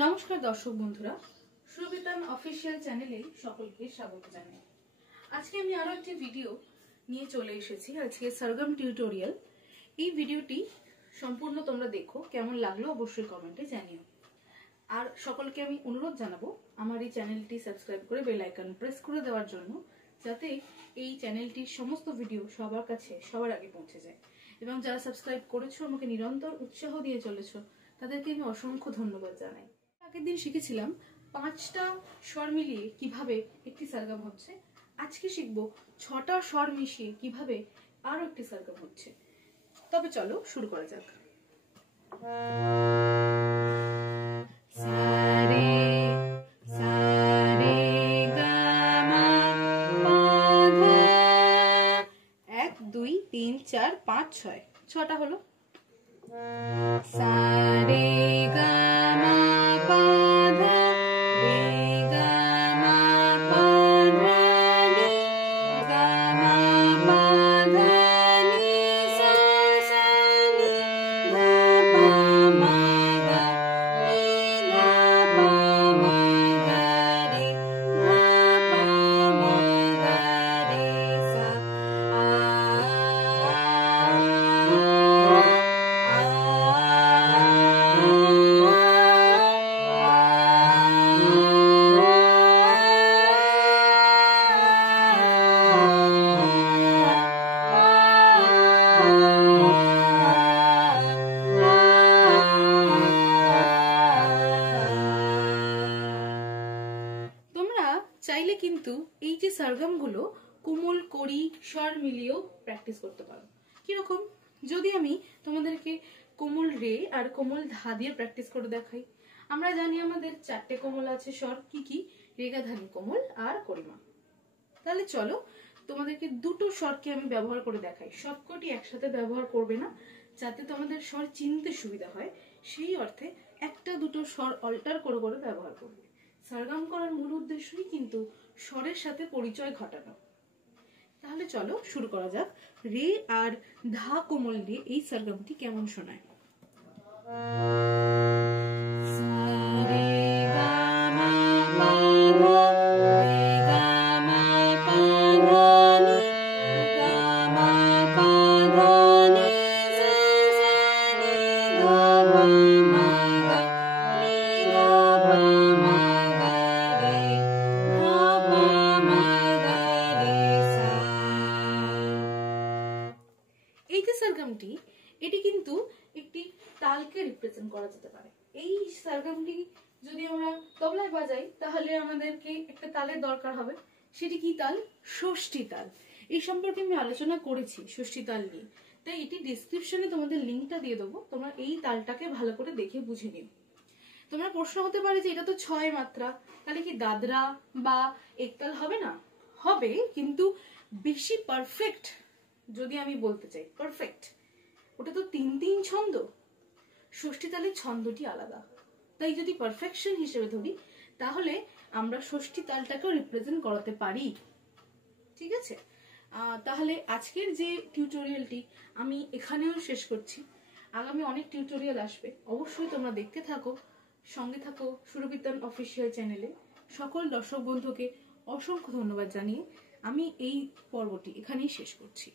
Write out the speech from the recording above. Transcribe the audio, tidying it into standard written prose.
নমস্কার দর্শক বন্ধুরা, সুরবিতান অফিসিয়াল চ্যানেলে সকলকে স্বাগত জানাই। আজকে আমি আরো একটি ভিডিও নিয়ে চলে এসেছি। আজকে সরগম টিউটোরিয়াল। এই ভিডিওটি সম্পূর্ণ তোমরা দেখো, কেমন লাগলো অবশ্যই কমেন্টে জানিও। আর সকলকে আমি অনুরোধ জানাবো আমার এই চ্যানেলটি সাবস্ক্রাইব করে বেল আইকন প্রেস করে দেওয়ার জন্য, যাতে এই চ্যানেলটির সমস্ত ভিডিও সবার কাছে সবার আগে পৌঁছে যায়। এবং যারা সাবস্ক্রাইব করেছো, আমাকে নিরন্তর উৎসাহ দিয়ে চলেছো, তাদেরকে আমি অসংখ্য ধন্যবাদ জানাই। আগের দিন শিখেছিলাম 5টা স্বর মিলিয়ে কিভাবে একটি সরগম হচ্ছে। আজকে শিখবো 6টা স্বর মিশিয়ে কিভাবে আরো একটি সরগম হচ্ছে। তবে চলো শুরু করা যাক। এক, 2, 3, 4, 5, 6 6টা হলো। সারে গা মা পা ধা রে গা মা পা ধা নি গা মা পা ধা নি সা সা নি ধা পা মা গা নি ধা পা মা গা রে ধা পা মা গা রে সা চাইলে কিন্তু এই যে সরগমগুলো কোমল করি স্বর মিলিয়েও প্র্যাকটিস করতে পারো। কিরকম? যদি আমি তোমাদেরকে কোমল রে আর কোমল ধা দিয়ে প্র্যাকটিস করে দেখাই। আমরা জানি আমাদের 4টে কোমল আছে স্বর, কি কি? রেগা, ধানি, কোমল আর করিমা। তাহলে চলো তোমাদেরকে দুটো স্বরকে আমি ব্যবহার করে দেখাই। সবকটি একসাথে ব্যবহার করবে না, যাতে তোমাদের স্বর চিনতে সুবিধা হয়, সেই অর্থে একটা দুটো স্বর অল্টার করে করে ব্যবহার করবে। সরগম করার মূল উদ্দেশ্যই কিন্তু স্বরের সাথে পরিচয় ঘটানো। তাহলে চলো শুরু করা যাক। রে আর ধা কোমল দিয়ে এই সরগমটি কেমন শোনায়। এই যে সরগমটি, এটি কিন্তু একটি তালকে রিপ্রেজেন্ট করা যেতে পারে। এই সরগমটি যদি আমরা তবলায় বাজাই, তাহলে আমাদেরকে একটা তালের দরকার হবে। সেটি কি তাল? ষষ্ঠী তাল। এই সম্পর্কে আমি আলোচনা করেছি ষষ্ঠী তাল নিয়ে, তাই এটি ডিসক্রিপশনে তোমাদের লিঙ্কটা দিয়ে দেবো। তোমরা এই তালটাকে ভালো করে দেখে বুঝে নিও। তোমরা প্রশ্ন হতে পারে যে এটা তো 6 মাত্রা, তাহলে কি দাদরা বা একতাল হবে না? হবে, কিন্তু বেশি পারফেক্ট যদি আমি বলতে চাই, পারফেক্ট, ওটা তো 3-3 ছন্দ। ষষ্ঠী তালের ছন্দটি আলাদা। তাই যদি পারফেকশন হিসেবে ধরি, তাহলে আমরা ষষ্ঠী তালটাকেও রিপ্রেজেন্ট করাতে পারি। ঠিক আছে? তাহলে আজকের যে টিউটোরিয়ালটি আমি এখানেও শেষ করছি। আগামী অনেক টিউটোরিয়াল আসবে, অবশ্যই তোমরা দেখতে থাকো, সঙ্গে থাকো সুরবিতান অফিসিয়াল চ্যানেলে। সকল দর্শক বন্ধুকে অসংখ্য ধন্যবাদ জানিয়ে আমি এই পর্বটি এখানেই শেষ করছি।